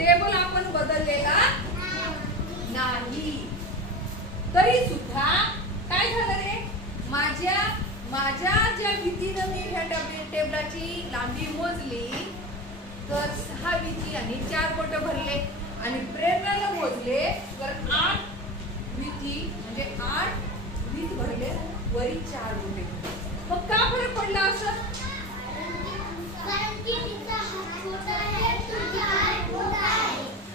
Table आपण बदललेला नाही, तरी सुद्धा काय झालं रे, माझ्या ज्या भीतीनं मी ह्या टेबलाची लांबी मोजली तर 6 भीती आणि 4 बोट भरले आणि प्रेरणाला मोजले तर 8 भीती म्हणजे 8 भीत भरले, वरी 4 बोटे. मग का फरक पडला असं?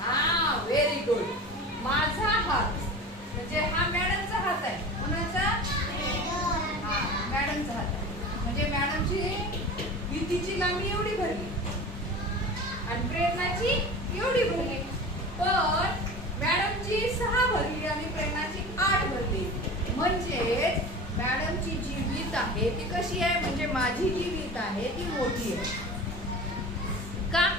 हा, व्हेरी गुड. माझा हात म्हणजे हा मॅडमचा हात आहे. कोणाचा? हा, मॅडमचा हात आहे. म्हणजे मॅडमची भीतीची लांबी एवढी भरली आणि प्रेरणाची एवढी भरली, पण मॅडमची 6 भरली आणि प्रेरणाची 8 भरली. म्हणजे मॅडमची जी वीत आहे ती कशी आहे, म्हणजे माझी जी वीत आहे ती मोठी आहे. का?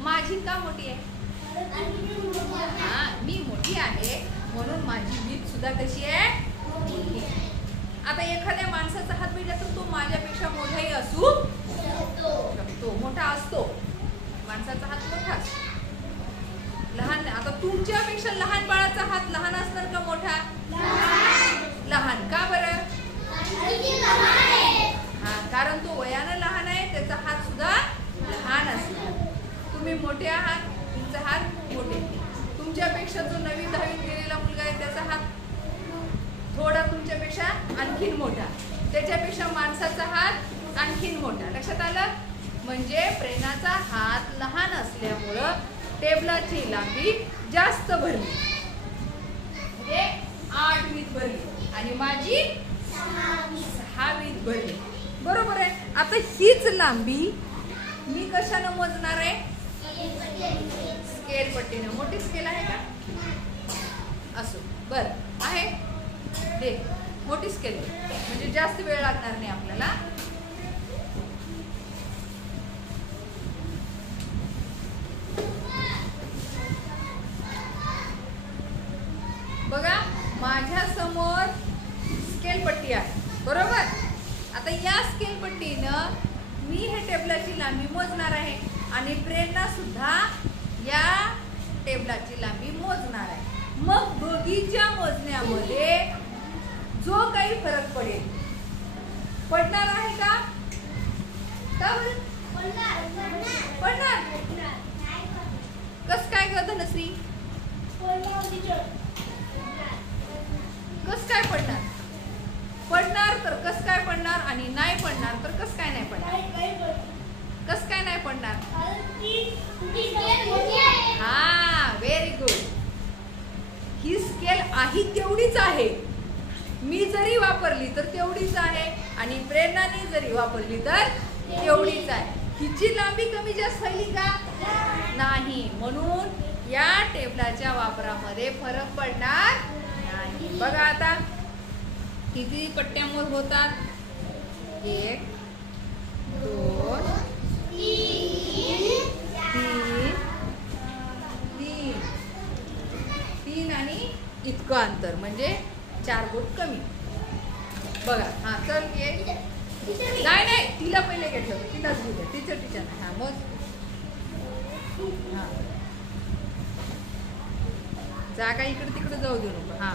माझी का मोठी आहे? हा, मी मोठी आहे म्हणून माझी वीत सुद्धा कशी आहे, मोठी. आता एखाद्या माणसाचा हात भेटला तर तो माझ्यापेक्षा मोठाही असू शकतो, मोठा असतो. माणसाचा हात मोठा असतो, लहान. आता तुमच्यापेक्षा लहान बाळाचा हात लहान असणार का मोठा? लहान. का बरं? हा, कारण तो वयानं लहान आहे, त्याचा हात सुद्धा लहान असणार. तुम्ही मोठे आहात, तुमचा हात मोठे. तुमच्यापेक्षा जो 9वी 10वीत गेलेला मुलगा आहे त्याचा हात थोडा तुमच्यापेक्षा आणखीन मोठा, त्याच्यापेक्षा माणसाचा हात आणखीन मोठा. लक्षात आलं? म्हणजे प्रेरणाचा हात लहान असल्यामुळं टेबलाची लांबी जास्त भरली, म्हणजे 8 वीत भरली आणि माझी 6 वीत भरली. बरोबर आहे. आता हीच लांबी मी कशानं मोजणार आहे? स्केल पट्टीनं. मोठी स्केल आहे का? असो, बर आहे, दे मोठी स्केल, म्हणजे जास्त वेळ लागणार नाही आपल्याला. बघा, माझ्या समोर स्केल पट्टी आहे, बरोबर. आता या स्केल पट्टीनं मी हे टेबलाची लांबी मोजणार आहे आणि प्रेरणा सुद्धा या टेबलाची लांबी मोजणार आहे. मग दोघीच्या मोजण्यामध्ये जो काही फरक पडणार आहे का? पडणार. कस काय ग धनश्री? कस काय पडणार? पडणार तर कस काय पडणार आणि नाही पडणार तर कस काय नाही पडणार? कस काय नाही पडणार? हा, व्हेरी गुड. ही स्केल आहे तेवढीच आहे, मी जरी वापरली तर तेवढीच आहे आणि प्रेरणाने जरी वापरली तर तेवढीच आहे. हिची लांबी कमी जास्त झाली का? नाही. म्हणून या टेबलाच्या वापरामध्ये फरक पडणार नाही. बघा आता किती पट्ट्या मोज होतात? 1 2 3 आणि इतकं अंतर म्हणजे 4 बोट कमी. बघा, हा चल ये. नाही, तिला पहिले घेतलं, तिलाच घेऊ द्या, टीचर. हा मग हा, जागा इकडे तिकडे जाऊ देऊ नको. हा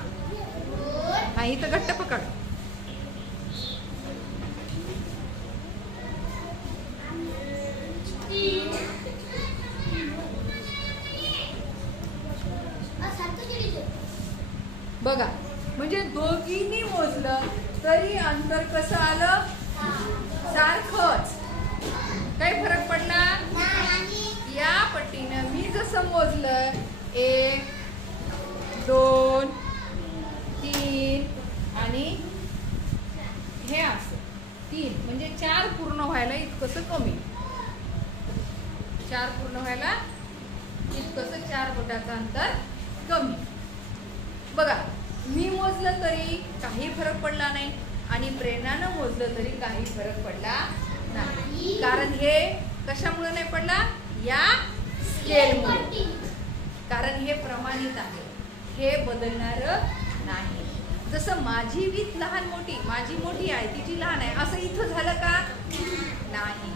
हा, इथं घट्ट पकड. बघा, म्हणजे दोघींनी मोजलं तरी अंतर कसं आलं? सारखंच. काही फरक पडला? या पट्टीनं मी जसं मोजलं 1 2 3 आणि हे असं 3, म्हणजे 4 पूर्ण व्हायला इतकंसं कमी. 4 पूर्ण व्हायला इतकंसं 4 बोटाचं अंतर कमी. बघा, मी मोजलं तरी काही फरक पडला नाही आणि प्रेरणानं मोजलं तरी काही फरक पडला नाही. कारण हे कशामुळे नाही पडला? या स्केलमुळे. कारण हे प्रमाणित आहे, हे बदलणार नाही. जसं माझी वीत लहान मोठी, माझी मोठी आहे तिची लहान आहे असं इथं झालं का? नाही.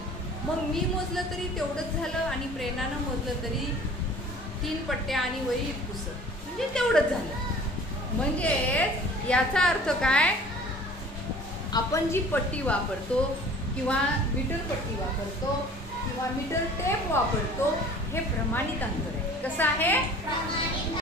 मग मी मोजलं तरी तेवढंच झालं आणि प्रेरणानं मोजलं तरी 3 पट्ट्या आणि वहीत पुसत म्हणजे तेवढंच झालं. म्हणजे याचा अर्थ काय, आपण जी पट्टी वापरतो किंवा मीटर पट्टी वापरतो किंवा मीटर टेप वापरतो हे प्रमाणित अंतर आहे. कसं आहे?